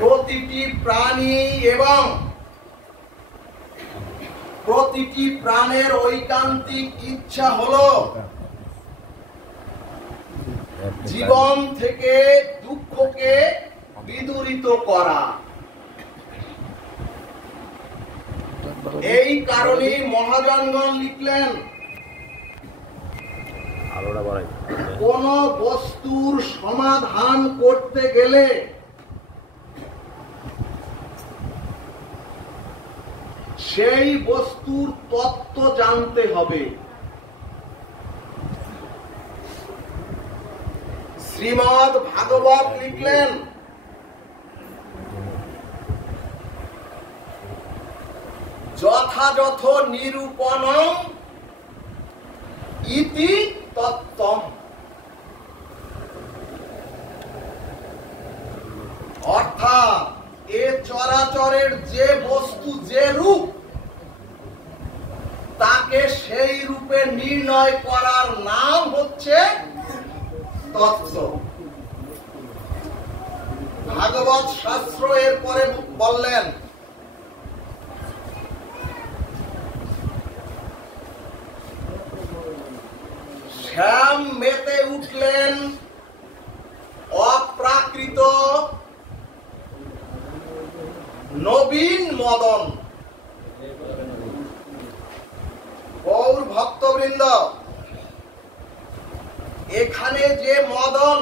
প্রতিটি প্রাণী এবং প্রতিটি প্রাণের ঐকান্তিক ইচ্ছা হলো জীবন থেকে দুঃখকে বিদূরিত করা। এই কারণে মহাজনগণ লিখলেন, কোন বস্তুর সমাধান করতে গেলে সেই বস্তুর তত্ত্ব জানতে হবে। শ্রীমদ্ ভাগবত লিখলেন, যথাযথ নিরূপণম ইতি তত্ত্বম। অর্থাৎ এ চরাচরের যে বস্তু যে রূপ, তাকে সেই রূপে নির্ণয় করার নাম হচ্ছে তত্ত্ব। ভাগবত শাস্ত্র এর পরে বললেন, শ্যাম মেতে উঠলেন অপ্রাকৃত নবীন মদন। গৌর ভক্তবৃন্দ, এখানে যে মদন,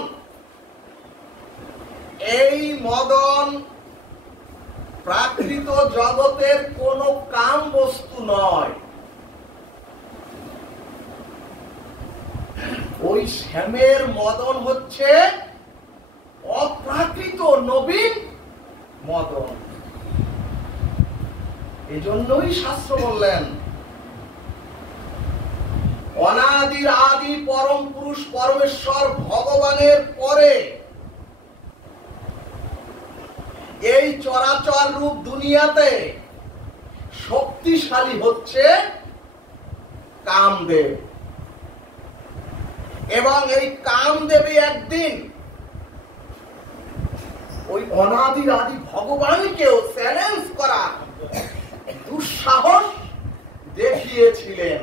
এই মদন প্রাকৃত জগতের কোন কাম বস্তু নয়। ওই শ্যামের মদন হচ্ছে অপ্রাকৃত নবীন মদন। এজন্যই শাস্ত্র বললেন, অনাদির আদি পরম পুরুষ পরমেশ্বর ভগবানের পরে এই চরাচর রূপ দুনিয়াতে শক্তিশালী হচ্ছে কামদেব। এবং এই কামদেবী একদিন ওই অনাদির আদি ভগবানকেও চ্যালেঞ্জ করা দুঃসাহস দেখিয়েছিলেন।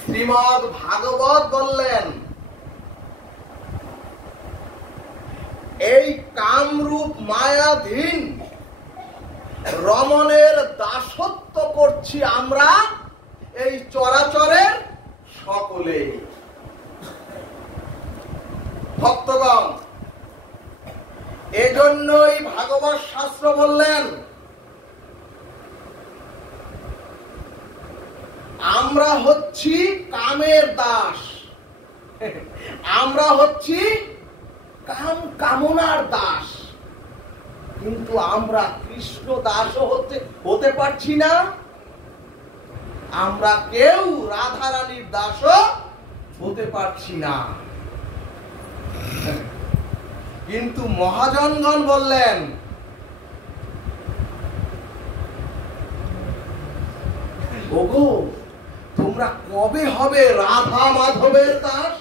শ্রীমদ্ ভাগবত বললেন, এই কামরূপ মায়াধীন রমণের দাসত্ব করছি আমরা এই চরাচরের সকলে। ভক্তগণ, এজন্যই ভাগবত শাস্ত্র বললেন, আমরা হচ্ছি কামের দাস, আমরা হচ্ছি কাম কামনার দাস, কিন্তু আমরা কৃষ্ণ দাসও হতে পারছি না, আমরা কেউ রাধা রানীর দাসও হতে পারছি না। কিন্তু মহাজনগণ বললেন, ওগো তোমরা কবে হবে রাধা মাধবের দাস?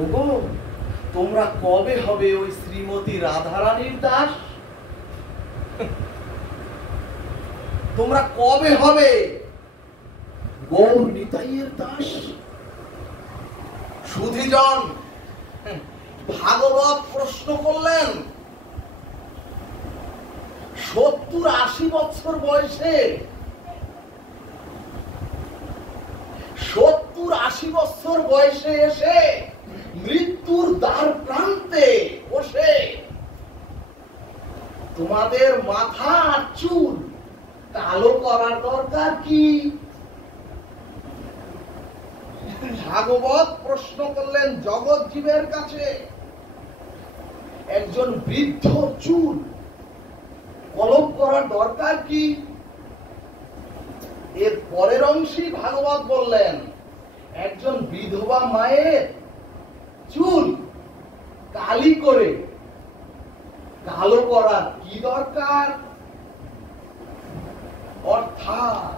ওগো তোমরা কবে হবে ওই শ্রীমতী রাধা রানীর দাস? তোমরা কবে হবে গৌর নিতাইয়ের দাস? সুধীজন ভাগবত প্রশ্ন করলেন, 70-80 বছর বয়সে 70-80 বছর বয়সে এসে মৃত্যুর দ্বার প্রান্তে বসে তোমাদের মাথা আর চুল কালো করার দরকার কি? ভাগবত প্রশ্ন করলেন জগৎ জীবের কাছে, একজন বৃদ্ধ চুল কলম করার দরকার কি? এর পরের অংশে ভাগবত বললেন, একজন বিধবা মায়ের চুল কালি করে কালো করার কি দরকার? অর্থাৎ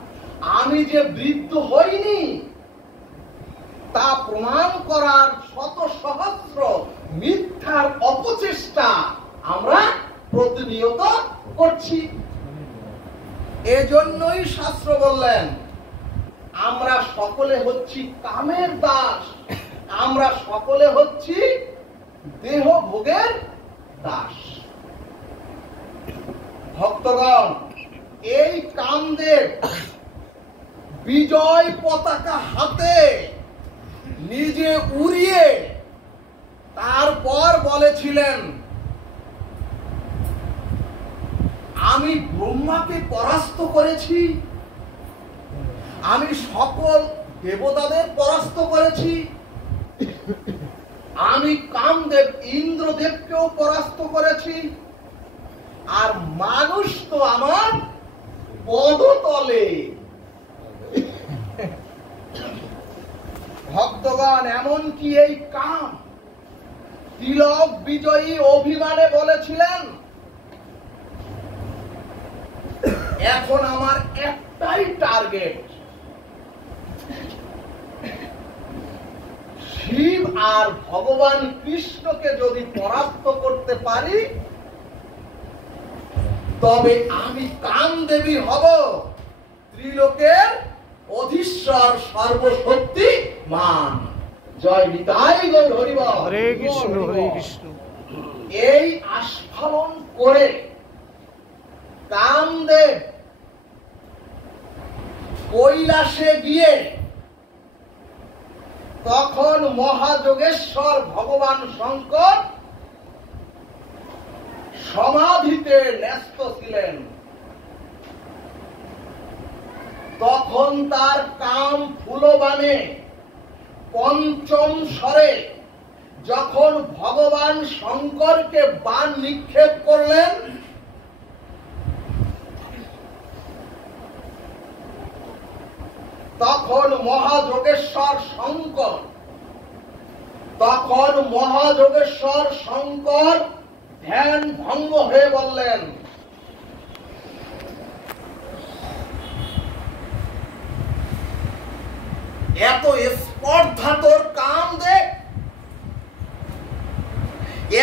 আমি যে বৃদ্ধ হইনি তা প্রমাণ করার শত সহস্র করার অপচেষ্টা আমরা প্রতিনিয়ত করছি। এজন্যই শাস্ত্র বললেন আমরা সকলে হচ্ছি কামের দাস, আমরা সকলে হচ্ছি দেহ ভোগের দাস। ভক্তগণ, এই কামদেব বিজয় পতাকা হাতে নিজে উড়িয়ে তারপর বলেছিলেন আমি ব্রহ্মাকে পরাস্ত করেছি, আমি সকল দেবতাদের পরাস্ত করেছি, আমি কামদেব ইন্দ্রদেবকেও পরাস্ত করেছি, আর মানুষ তো আমার পদতলে। ভক্তগণ, এমনকি এই কাম তিলক বিজয়ী অভিমানে বলেছিলেন এখন আমার একটাই টার্গেট, শিব আর ভগবান কৃষ্ণকে যদি পরাস্ত করতে পারি তবে আমি কামদেবী হব, ত্রিলোকের অধীশ্বর সর্বশক্তিমান। জয় নিতাই গৌর হরি বল। হরে কৃষ্ণ হরে কৃষ্ণ। এই আস্ফালন করে কামদেব কৈলাসে গিয়ে তখন মহাযোগেশ্বর ভগবান শঙ্কর সমাধিতে ন্যস্ত ছিলেন। তখন তার কাম ফুলবানে পঞ্চম স্বরে যখন ভগবান শঙ্করকে বাণ নিক্ষেপ করলেন, তখন মহাযোগেশ্বর শঙ্কর ধ্যান ভঙ্গ হয়ে বললেন এত স্পর্ধা তোর কামদেব,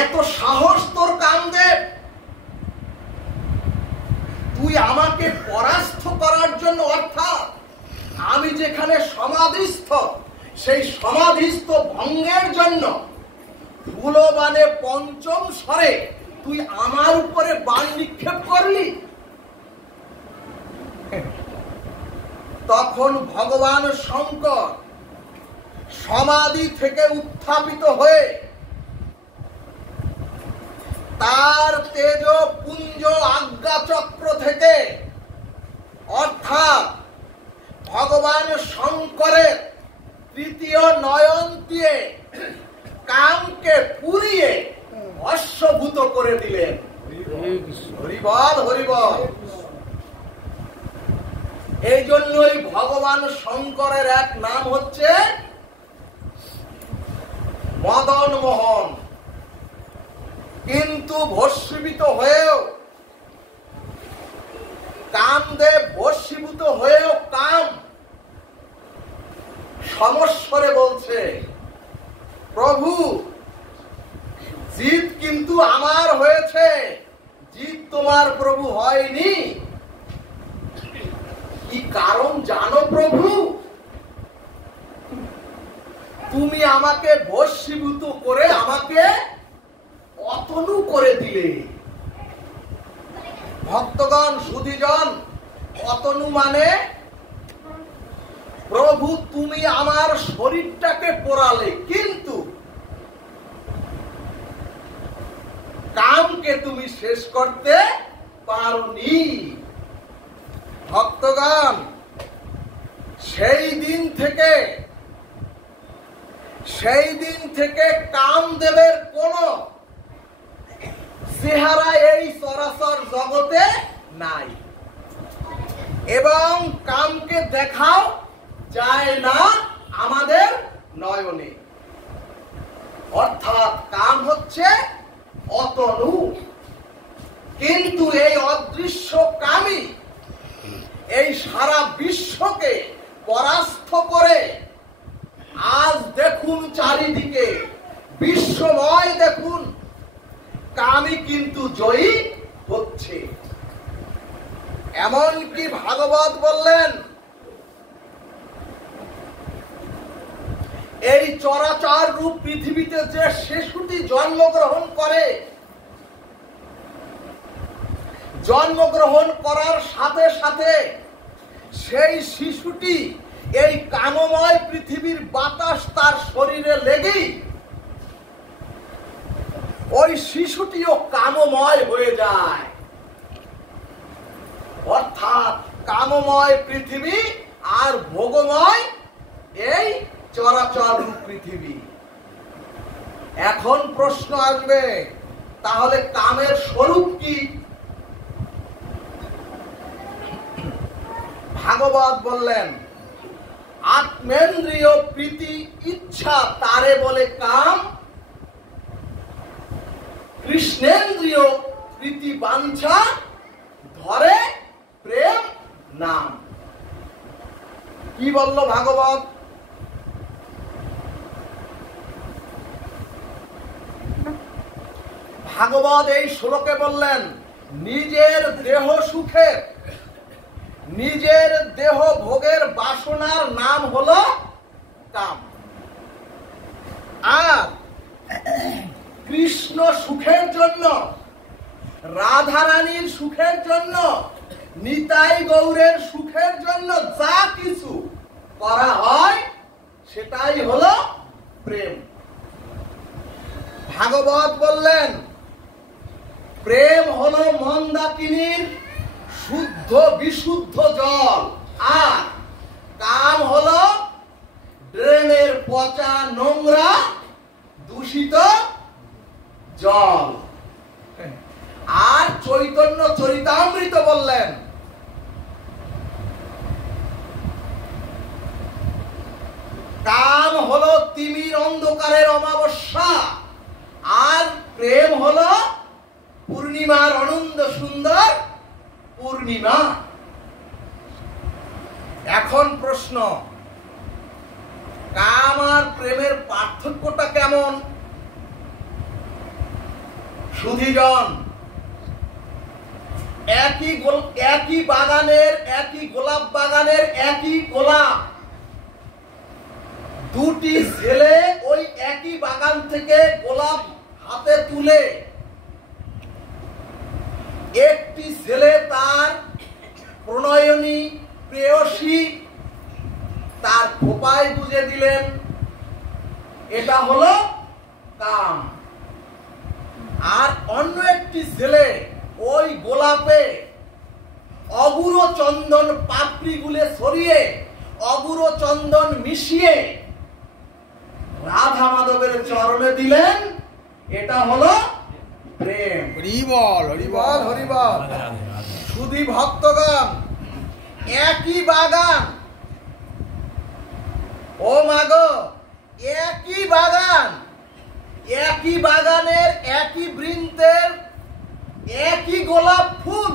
এত সাহস তোর কামদেব, তুই আমাকে পরাস্ত করার জন্য, অর্থাৎ আমি যেখানে সমাধিস্থ সেই সমাধিস্থ ভঙ্গের জন্য ফুলবানে পঞ্চম স্বরে তুই আমার উপরে বাণ নিক্ষেপ করলি। তখন ভগবান শঙ্কর সমাধি থেকে উত্থাপিত হয়ে তার তেজপুঞ্জ আজ্ঞাচক্র থেকে, অর্থাৎ ভগবান শঙ্করের তৃতীয় নয়ন দিয়ে কামকে পুড়িয়ে অশ্বভূত করে দিলেন। হরিবল হরিবল। এই জন্যই ভগবান শঙ্করের এক নাম হচ্ছে মদন মোহন। কিন্তু ভস্মীভূত হয়েও কামদেব, ভস্মীভূত হয়েও কাম সমস্বরে বলছে প্রভু জিত কিন্তু আমার হয়েছে, জিত তোমার প্রভু হয়নি। কি কারণ জানো প্রভু? তুমি আমাকে ভস্মীভূত করে আমাকে অতনু করে দিলে। ভক্তগণ, সুধীজন, অতনু মানে প্রভু তুমি আমার শরীরটাকে পোড়ালে, কিন্তু কামকে তুমি শেষ করতে পারোনি। ভক্তগণ, সেই দিন থেকে কামদেবের কোন চেহারা এই চরাচর জগতে নাই এবং কামকে দেখাও যায় না আমাদের নয়নে। অর্থাৎ কাম হচ্ছে অতনু, কিন্তু এই অদৃশ্য কামই এই সারা বিশ্বকে পরাস্ত করে আজ দেখুন চারিদিকে বিশ্বময়, দেখুন কামই কিন্তু জয়ী হচ্ছে। এমনকি ভাগবত বললেন, এই চরাচর রূপ পৃথিবীতে যে শিশুটি জন্মগ্রহণ করে, জন্মগ্রহণ করার সাথে সাথে সেই শিশুটি এই কামময় পৃথিবীর বাতাস তার শরীরে লেগেই ওই শিশুটিও কামময় হয়ে যায়। অর্থাৎ কামময় পৃথিবী আর ভোগময় এই চরাচর রূপ পৃথিবী। এখন প্রশ্ন আসবে, তাহলে কামের স্বরূপ কি? ভাগবত বললেন, আত্মেন্দ্রিয় প্রীতি ইচ্ছা তারে বলে কাম, কৃষ্ণেন্দ্রিয় প্রীতি বাঞ্ছা ধরে প্রেম নাম। কি বলল ভাগবত? ভাগবত এই শ্লোকে বললেন, নিজের দেহ সুখে, নিজের দেহ ভোগের বাসনার নাম হলো কাম। আর কৃষ্ণ সুখের জন্য, রাধারানীর সুখের জন্য, নিতাই গৌরের সুখের জন্য যা কিছু করা হয় সেটাই হলো প্রেম। ভাগবত বললেন, প্রেম হলো মন্দাকিনীর শুদ্ধ বিশুদ্ধ জল, আর কাম হলো ড্রেনের পচা নোংরা দূষিত জল। আর চৈতন্য চরিতামৃত বললেন, কাম হলো তিমির অন্ধকারের অমাবস্যা, আর প্রেম হলো পূর্ণিমার অনন্ত সুন্দর পূর্ণিমা। এখন প্রশ্ন, কাম আর প্রেমের পার্থক্যটা কেমন? সুধীজন, একই বাগানের, একই গোলাপ বাগানের একই গোলাপ, দুটি ছেলে ওই একই বাগান থেকে গোলাপ হাতে তুলে, একটি ছেলে তার প্রণয়নী প্রেয়সী তার খোপায় গুজে দিলেন, এটা হলো কাম। আর অন্য একটি ছেলে ওই গোলাপে অগুরো চন্দন পাপড়ি গুলে ছড়িয়ে, অগুরো চন্দন মিশিয়ে রাধা মাধবের চরণে দিলেন, এটা হলো প্রেম। হরিবল হরিবল হরিবল। শুধু ভক্তগণ, একই বাগান, ও মাগো, একই বাগান, একই বাগানের একই বৃন্তের একই গোলাপ ফুল,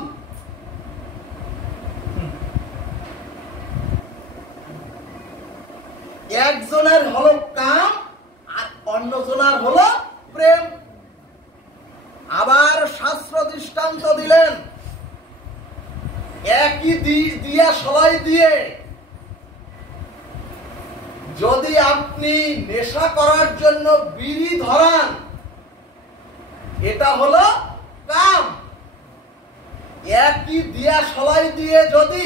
একজনের হলো কাম আর অন্যজনের হলো প্রেম। আবার শাস্ত্র দৃষ্টান্ত দিলেন, একই দিয়া সলাই দিয়ে যদি আপনি নেশা করার জন্য বিড়ি ধরান, এটা হলো কাম। একই দিয়া সলাই দিয়ে যদি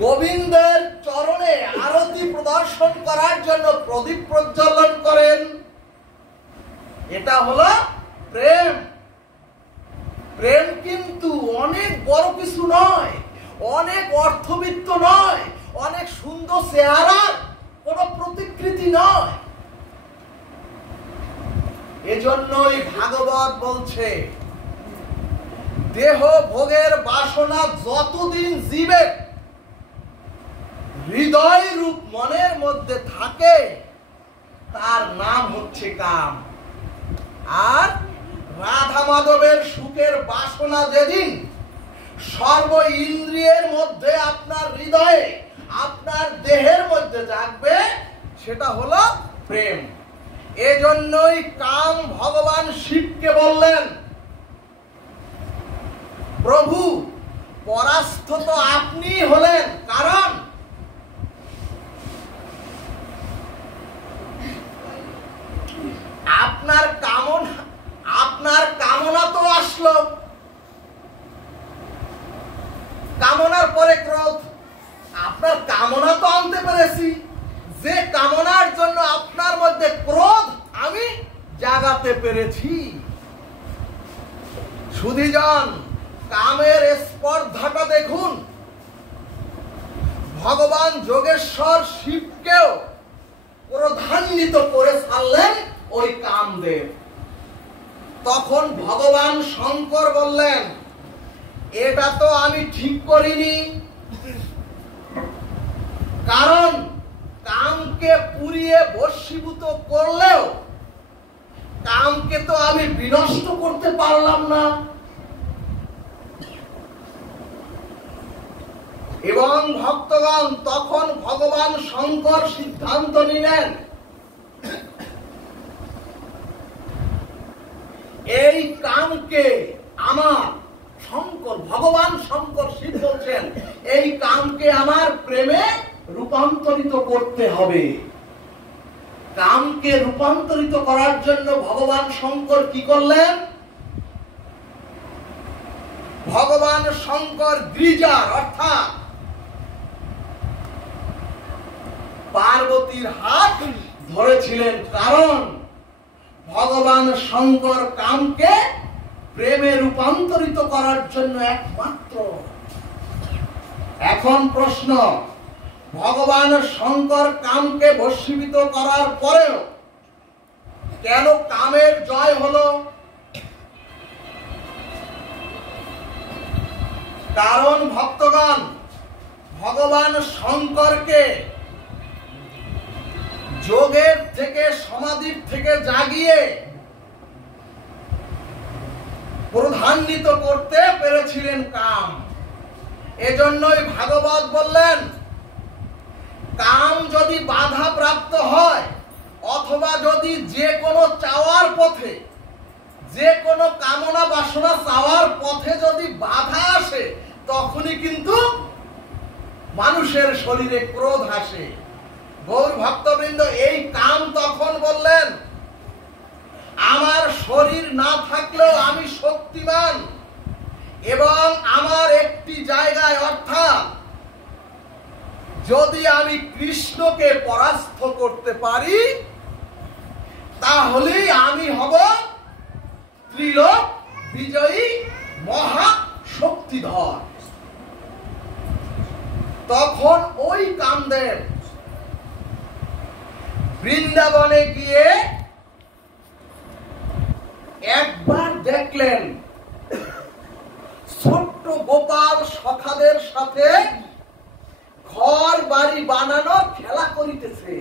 গোবিন্দের চরণে আরতি প্রদর্শন করার জন্য প্রদীপ প্রজ্বলন করেন, এটা হলো প্রেম। প্রেম কিন্তু অনেক বড় কিছু নয়, অনেক অর্থবিত্ত নয়, অনেক সুন্দর চেহারার কোন প্রতিকৃতি নয়। এজন্যই ভাগবত বলছে, দেহ ভোগের বাসনা যতদিন জীবে হৃদয় রূপ মনের মধ্যে থাকে, তার নাম হচ্ছে কাম। আর রাধা মাধবের সুখের বাসনা যেদিন সর্ব ইন্দ্রিয়ের মধ্যে, আপনার হৃদয়ে, আপনার দেহের মধ্যে জাগবে, সেটা হলো প্রেম। এজন্যই কাম ভগবান শিবকে বললেন, প্রভু পরাস্ত তো আপনি হলেন, কারণ আপনার কামনা তো আসলো, কামনার পরে ক্রোধ, আপনার কামনা তো আনতে পেরেছি, যে কামনার জন্য আপনার মধ্যে ক্রোধ আমি জাগাতে পেরেছি। সুধীজন, কামের স্পর্ধাটা দেখুন। ভগবান যোগেশ্বর শিবকেও ক্রোধান্বিত করে ছাড়লেন ওই কামদেব। তখন ভগবান শঙ্কর বললেন, এটা তো আমি ঠিক করিনি, কারণ কামকে পুড়িয়ে ভস্মীভূত করলেও কামকে তো আমি বিনষ্ট করতে পারলাম না। এবং ভক্তগণ, তখন ভগবান শঙ্কর সিদ্ধান্ত নিলেন, এই কামকে আমার ভগবান শঙ্কর শিব বলছেন, এই কামকে আমার প্রেমে রূপান্তরিত করতে হবে। কামকে রূপান্তরিত করার জন্য ভগবান শঙ্কর কি করলেন? ভগবান শঙ্কর গিরিজার অর্থাৎ পার্বতীর হাত ধরেছিলেন, কারণ ভগবান শঙ্কর কামকে প্রেমে রূপান্তরিত করার জন্য একমাত্র। এখন প্রশ্ন, ভগবান শঙ্কর কামকে বশীভূত করার পরেও কেন কামের জয় হলো? কারণ ভক্তগণ, ভগবান শঙ্করকে যোগের থেকে সমাধির থেকে জাগিয়ে ক্রোধান্বিত করতে পেরেছিলেন কাম। এজন্যই ভাগবত বললেন, কাম যদি বাধা প্রাপ্ত হয় অথবা যদি যে কোনো চাওয়ার পথে, যে কোনো কামনা বাসনা চাওয়ার পথে যদি বাধা আসে, তখনই কিন্তু মানুষের শরীরে ক্রোধ আসে। গৌর ভক্তবৃন্দ, এই কাম তখন বললেন, আমার শরীর না থাকলেও আমি শক্তিমান, এবং আমার একটি জায়গায় অর্থাৎ যদি আমি কৃষ্ণকে পরাস্ত করতে পারি, তাহলেই আমি হব ত্রিলোক বিজয়ী মহা শক্তিধর। তখন ওই কামদেব বৃন্দাবনে গিয়ে একবার দেখলেন ছোট্ট গোপাল সখাদের সাথে ঘর বাড়ি বানানোর খেলা করিতেছে,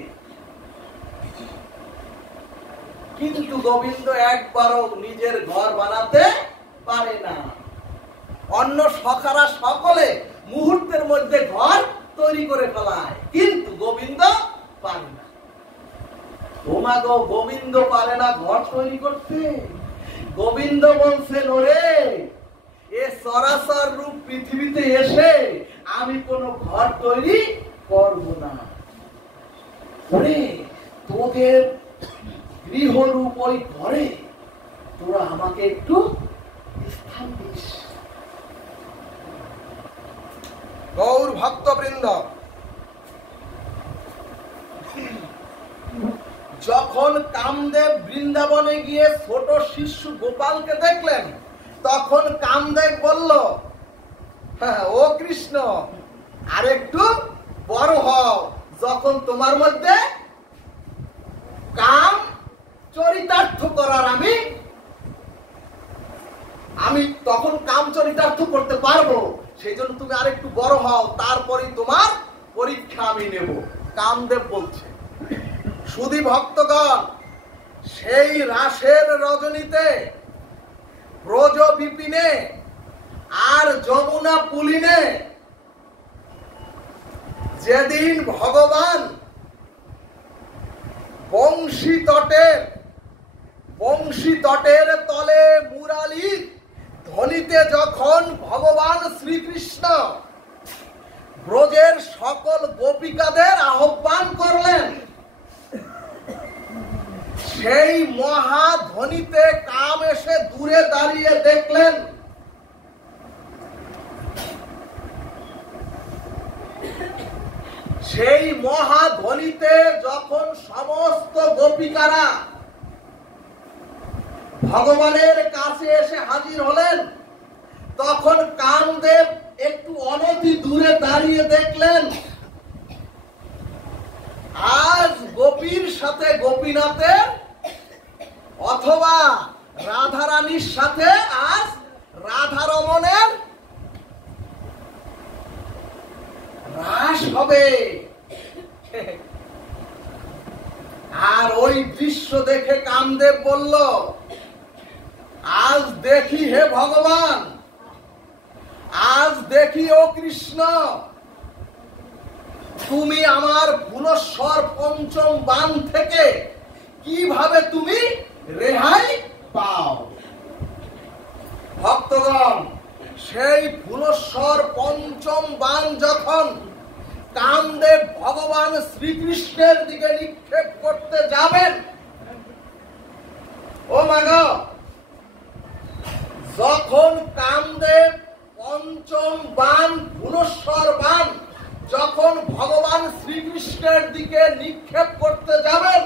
কিন্তু গোবিন্দ একবারও নিজের ঘর বানাতে পারে না। অন্য সখারা সকলে মুহূর্তের মধ্যে ঘর তৈরি করে ফেলায়, কিন্তু গোবিন্দ পারে না। তোমাগো গোবিন্দ পারে না ঘর তৈরি করতে? গোবিন্দ বলছেন, ওরে এ সরাসর রূপ পৃথিবীতে এসে আমি কোন ঘর তৈরি করব না। ওরে তোদের গৃহরূপ ওই ঘরে তোরা আমাকে একটু স্থান দিস। গৌর ভক্তবৃন্দ, যখন কামদেব বৃন্দাবনে গিয়ে ছোট শিশু গোপালকে দেখলেন, তখন কামদেব বলল, ও কৃষ্ণ, আরেকটু বড় হও, যখন তোমার মধ্যে কাম চরিতার্থ করার আমি তখন কাম চরিতার্থ করতে পারবো, সেই জন্য তুমি আরেকটু বড় হও, তারপরে তোমার পরীক্ষা আমি নেব। কামদেব বলছে। সুধী ভক্তগণ, সেই রাসের রজনীতে ব্রজ বিপিনে আর যমুনা পুলিনে যেদিন ভগবান বংশী তটের তলে মুরালির ধ্বনিতে যখন ভগবান শ্রীকৃষ্ণ ব্রজের সকল গোপিকাদের আহ্বান করলেন, সেই মহাধ্বনিতে কাম এসে দূরে দাঁড়িয়ে দেখলেন সেই মহাধ্বনিতে যখন সমস্ত গোপিকারা ভগবানের কাছে এসে হাজির হলেন, তখন কামদেব একটু অনতি দূরে দাঁড়িয়ে দেখলেন আজ গোপীর সাথে গোপীনাথের অথবা রাধারানীর সাথে আজ রাধারমণের রাস হবে। আর ওই দৃশ্য দেখে কামদেব বলল, আজ দেখি হে ভগবান, আজ দেখি ও কৃষ্ণ, তুমি আমার ফুলস্বর পঞ্চম বাণ থেকে কিভাবে তুমি রেহাই পাও। ভক্তগণ, সেই ফুলস্বর পঞ্চম বাণ যখন কামদেব ভগবান শ্রীকৃষ্ণের দিকে নিক্ষেপ করতে যাবেন, ও মাগ, যখন কামদেব পঞ্চম বাণ ফুলস্বর বাণ যখন ভগবান শ্রীকৃষ্ণের দিকে নিক্ষেপ করতে যাবেন,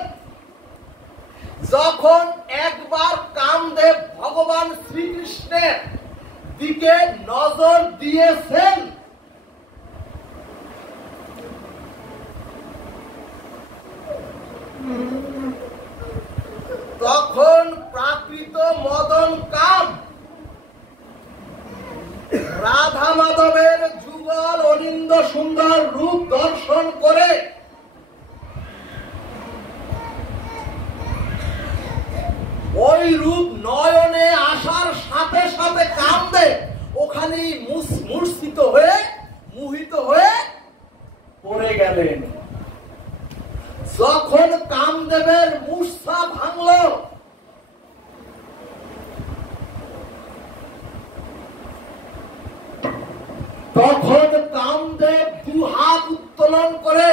যখন একবার কামদেব ভগবান শ্রীকৃষ্ণের দিকে নজর দিয়েছেন, তখন প্রাকৃত মদন কাম রাধা মাধবের যুগল অনিন্দ সুন্দর রূপ দর্শন করে ওই রূপ নয়নে আসার সাথে সাথে কামদেব ওখানেই মূর্ছিত হয়ে মোহিত হয়ে পড়ে গেলেন। যখন কামদেবের মূর্ছা ভাঙল, তখন কামদেব দু হাত উত্তোলন করে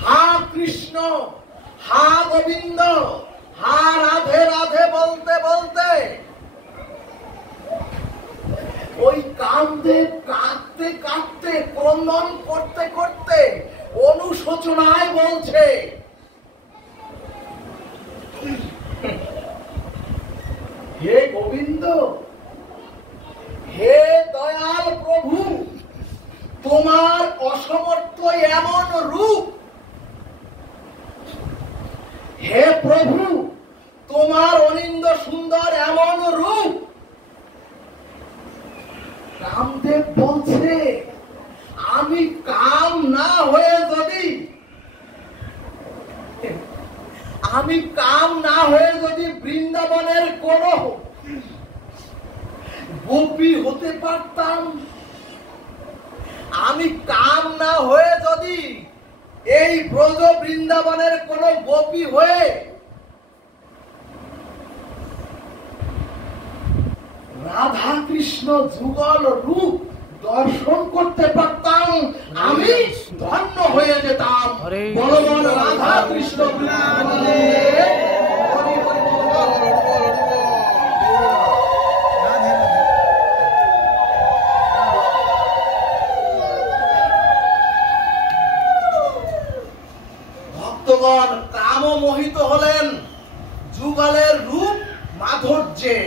হা কৃষ্ণ, হা গোবিন্দ, হা রাধে রাধে বলতে বলতে ওই কামদেব কাঁদতে কাঁদতে ক্রন্দন করতে করতে অনুশোচনায় বলছে, হে গোবিন্দ, হে দয়াল প্রভু, তোমার অসমর্থ এমন রূপ, হে প্রভু, তোমার অনিন্দ সুন্দর এমন রূপ। কামদেব বলছে, আমি কাম না হয়ে যদি বৃন্দাবনের কোন গোপী হতে পারতাম, আমি কাম না হয়ে যদি এই ব্রজ বৃন্দাবনের কোন গোপী হয়ে রাধা কৃষ্ণ যুগল রূপ দর্শন করতে পারতাম, আমি ধন্য হয়ে যেতাম। বলবান রাধা কৃষ্ণ ভক্তগণ কাম মোহিত হলেন যুগলের রূপ মাধুর্যে,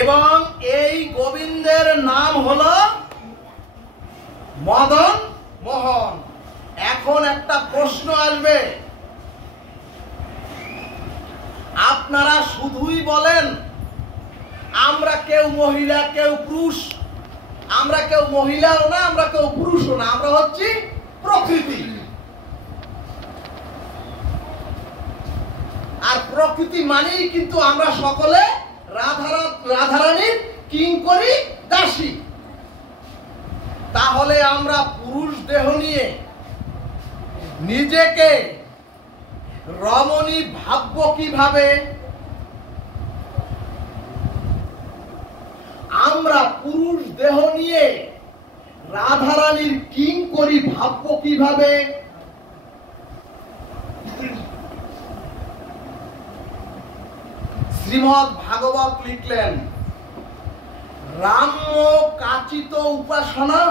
এবং এই গোবিন্দের নাম হলো মদন মোহন। এখন একটা প্রশ্ন আসবে, আপনারা শুধুই বলেন আমরা কেউ মহিলা কেউ পুরুষ, আমরা কেউ মহিলাও না, আমরা কেউ পুরুষও না, আমরা হচ্ছি প্রকৃতি। আর প্রকৃতি মানেই কিন্তু আমরা সকলে রাধারানীর কিঙ্করী দাসী। তাহলে আমরা পুরুষ দেহ নিয়ে নিজেকে রমণী ভাববো কিভাবে? আমরা পুরুষ দেহ নিয়ে রাধারানীর কিঙ্করী ভাববো কিভাবে? শ্রীমদ্ ভাগবত লিখলেন, রাম্য কাচিত উপাসনা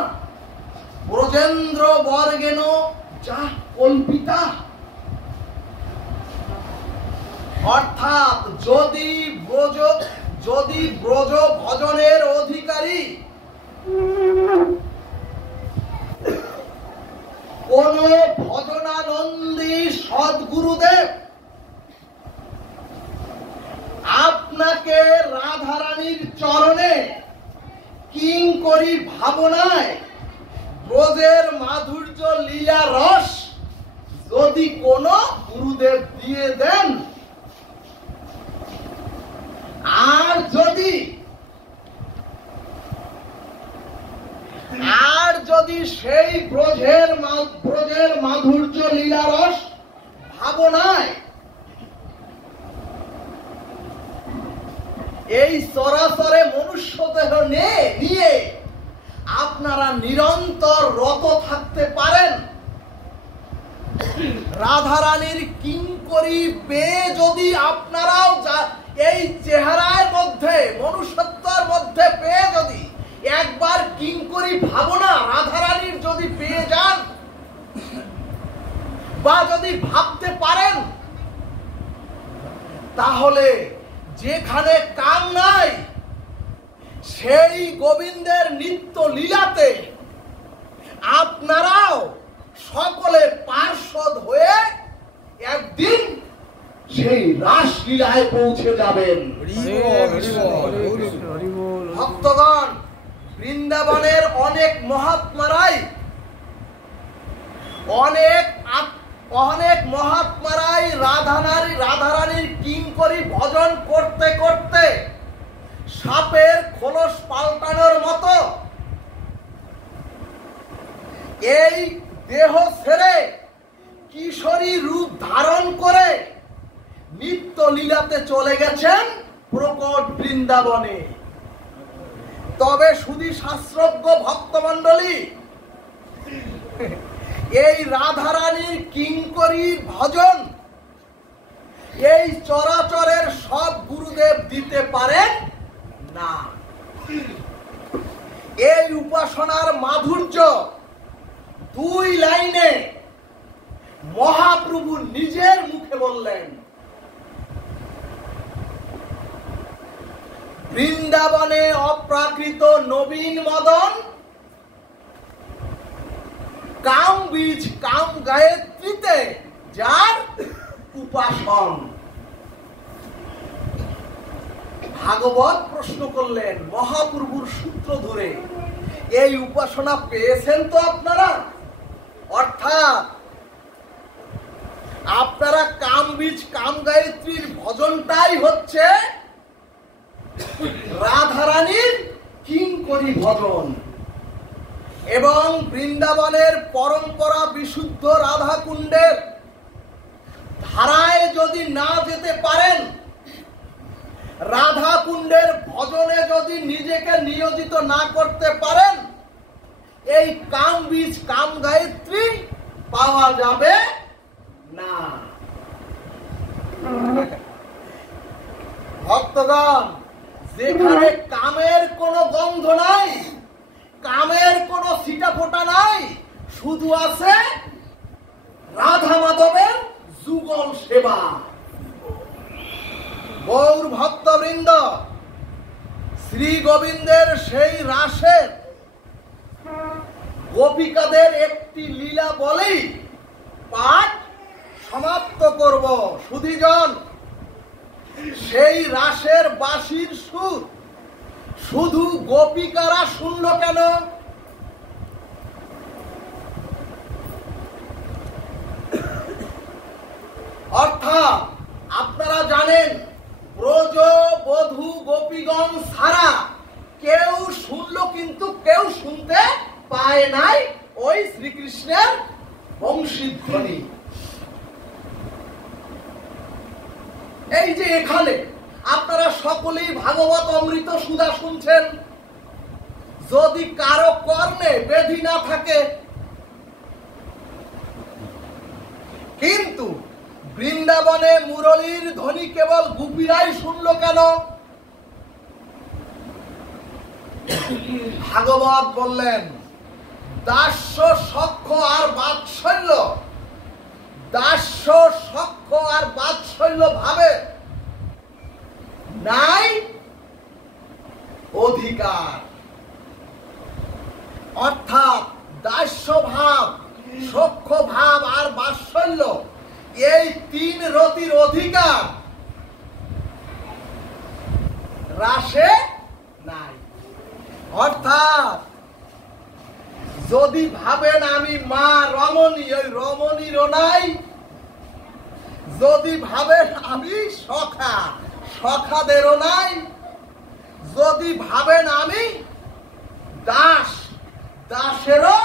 ব্রজেন্দ্র বর্গেন যা কল্পিতা। অর্থাৎ যদি ব্রজ ভজনের অধিকারী কোন ভজনানন্দী সদ্গুরুদেব আপনাকে রাধারানীর চরণে কিঙ্করী ভাবনায় ব্রজের মাধুর্য লীলা রস যদি কোন গুরুদেব দিয়ে দেন, আর যদি সেই ব্রজের মাধুর্য লীলা রস ভাবনায় এই চরাচরে মনুষ্য দেহ নিয়ে আপনারা নিরন্তর রত থাকতে পারেন, রাধারানীর কিঙ্করী পেয়ে যদি আপনারাও এই চেহারার মধ্যে মনুষ্যত্বের মধ্যে পেয়ে যদি একবার কিঙ্করী ভাবনা রাধারানীর যদি পেয়ে যান বা যদি ভাবতে পারেন, তাহলে যেখানে কাম নাই সেই গোবিন্দের নিত্য লীলাতে আপনারাও সকলে পার্ষদ হয়ে একদিন সেই রাসলীলায় পৌঁছে যাবেন। ভক্তগণ, বৃন্দাবনের অনেক মহাত্মারাই রাধারানীর কিঙ্করী ভজন করতে করতে সাপের খোলস পাল্টানোর মতো এই দেহ ছেড়ে কিশোরী রূপ ধারণ করে নিত্য লীলাতে চলে গেছেন প্রকট বৃন্দাবনে। তবে শুধু শাস্ত্রজ্ঞ ভক্তমণ্ডলী, এই রাধারানীর কিঙ্করী ভজন এই চরাচরের সব গুরুদেব দিতে পারেন না। এই উপাসনার মাধুর্য দুই লাইনে মহাপ্রভু নিজের মুখে বললেন। বৃন্দাবনে অপ্রাকৃত নবীন মদন, কাম বীজ কাম গায়ত্রীতে যার উপাসন। ভাগবত প্রশ্ন করলেন মহাপ্রভুর সূত্র ধরে, এই উপাসনা পেয়েছেন তো আপনারা? অর্থাৎ আপনারা কাম বীজ কাম গায়ত্রীর ভজনটাই হচ্ছে রাধারানীর কিঙ্করী ভজন, এবং বৃন্দাবনের পরম্পরা বিশুদ্ধ রাধা কুণ্ডের ধারায় যদি না যেতে পারেন, রাধা কুণ্ডের ভজনে যদি নিজেকে নিয়োজিত না করতে পারেন, এই কাম বীজ কাম গায়ত্রী পাওয়া যাবে না। ভক্তগণ, যেখানে কামের কোনো গন্ধ নাই, কামের কোনো ছিটা ফোটা নাই, শুধু আছে রাধা মাধবের যুগল সেবা। গৌর ভক্তবৃন্দ, শ্রী গোবিন্দের সেই রাসের গোপিকাদের একটি লীলা বলেই পাঠ সমাপ্ত করব। সুধীজন, সেই রাসের বাঁশির সুর শুধু গোপিকারা শুনল কেন? অর্থাৎ আপনারা জানেন, ব্রজ বধূ গোপীগণ ছাড়া কেউ শুনলো কিন্তু কেউ শুনতে পায় নাই ওই শ্রীকৃষ্ণের বংশীধ্বনি। এই যে এখানে আপনারা সকলেই ভাগবত অমৃত সুধা শুনছেন, যদি কারো কর্ণে বেধি না থাকে, কিন্তু বৃন্দাবনে মুরলীর ধ্বনি কেবল গোপীরাই শুনলো কেন? ভাগবত বললেন দাস্য সখ্য আর বাৎসল্য, দাস্য সখ্য আর বাৎসল্য ভাবে নাই অধিকার। অর্থাৎ দাস্য ভাব, সখ্য ভাব আর বাৎসল্য, এই তিন রতির অধিকার রাসে নাই। অর্থাৎ যদি ভাবেন আমি মা রমণী, ওই রমণীরও নাই। যদি ভাবেন আমি সখা, সখাদেরও নাই। যদি ভাবেন আমি দাস, দাসেরও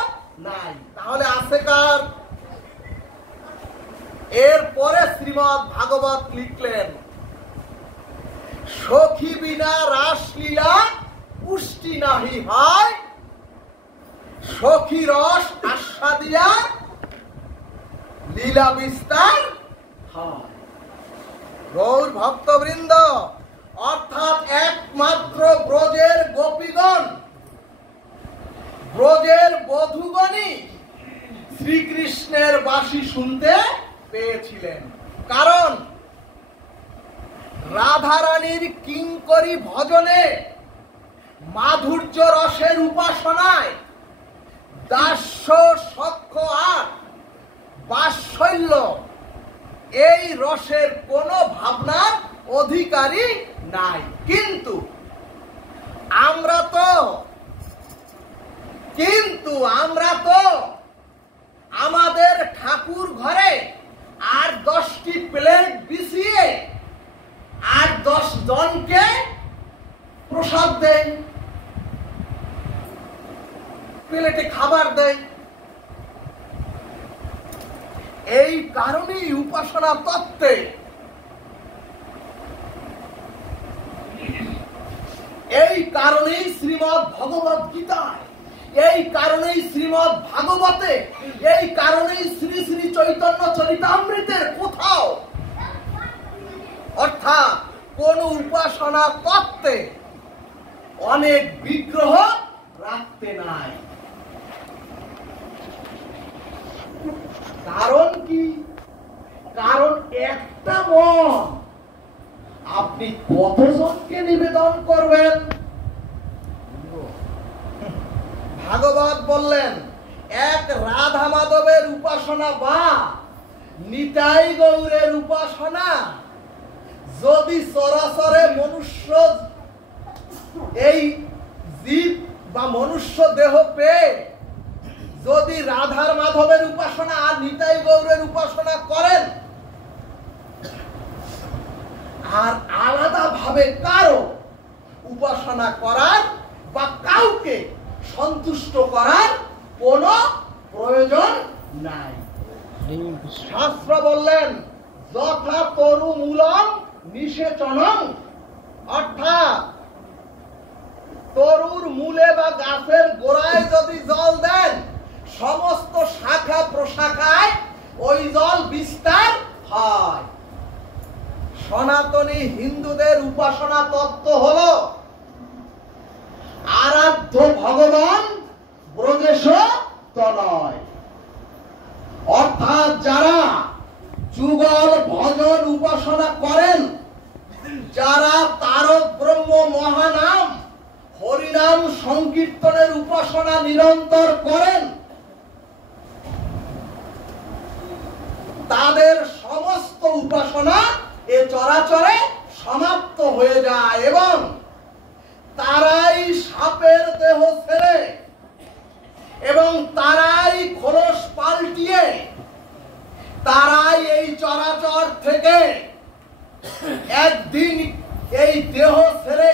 নাই। তাহলে আছে কার? এরপরে শ্রীমদ্ ভাগবত লিখলেন সখী বিনা রাসলীলা পুষ্টি নাহি হয়, সখী রস আস্বাদিয়া লীলা বিস্তার হয়। গৌর ভক্তবৃন্দ, অর্থাৎ একমাত্র ব্রজের গোপীগণ, ব্রজের বধূগণই শ্রীকৃষ্ণের বাঁশি শুনতে পেয়েছিলেন। কারণ রাধারানীর কিঙ্করী ভজনে, মাধুর্য রসের উপাসনায় দাস্য সখ্য আর বাৎসল্য এই রসের কোনো ভাবনার অধিকারী নাই। কিন্তু আমরা তো আমাদের ঠাকুর ঘরে আর 10টি প্লেট বিছিয়ে আর 10 জনকে প্রসাদ দেয়, প্লেটে খাবার দেয়। এই কারণেই উপাসনা তত্ত্বে, এই কারণেই শ্রীমদ্ ভগবত গীতায়, এই কারণেই শ্রীমদ্ ভাগবতে, এই কারণেই শ্রী শ্রী চৈতন্য চরিতামৃতের কোথাও অর্থাৎ কোন উপাসনা তত্ত্বে অনেক বিগ্রহ রাখতে নাই। কারণ কি? কারণ একটা মন আপনি কতজনকে নিবেদন করবেন? ভাগবত বললেন এক রাধা মাধবের উপাসনা বা নিতাই গৌরের উপাসনা যদি সরাসরি মনুষ্য এই জীব বা মনুষ্য দেহ পেয়ে যদি রাধার মাধবের উপাসনা আর নিতাই গৌরের উপাসনা করেন, আর আলাদা ভাবে কারো উপাসনা করার বা কাউকে সন্তুষ্ট করার কোনো প্রয়োজন নাই। শাস্ত্র বললেন যথা তরু মূলং নিষেচনং, অর্থাৎ তরুর মূলে বা গাছের গোড়ায় যদি জল দেন, সমস্ত শাখা প্রশাখায় ওই জল বিস্তার হয়। সনাতনী হিন্দুদের উপাসনা তত্ত্ব হলো আরাধ্য ভগবান ব্রজেশ তনয়, অর্থাৎ যারা যুগল ভজন উপাসনা করেন, যারা তারক ব্রহ্ম মহানাম হরিনাম সংকীর্তনের উপাসনা নিরন্তর করেন, তাদের সমস্ত উপাসনা এ চরাচরে সমাপ্ত হয়ে যায় এবং তারাই সাপের দেহ ছেড়ে এবং তারাই খোলস পাল্টিয়ে তারাই এই চরাচর থেকে একদিন এই দেহ ছেড়ে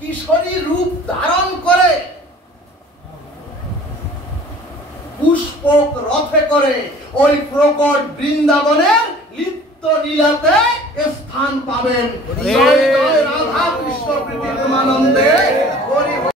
কিশোরী রূপ ধারণ করে পুষ্পক রথে করে ওই প্রকট বৃন্দাবনের লিপ্ত লীলাতে স্থান পাবেন। জয় জয় রাধা কৃষ্ণ প্রীতি।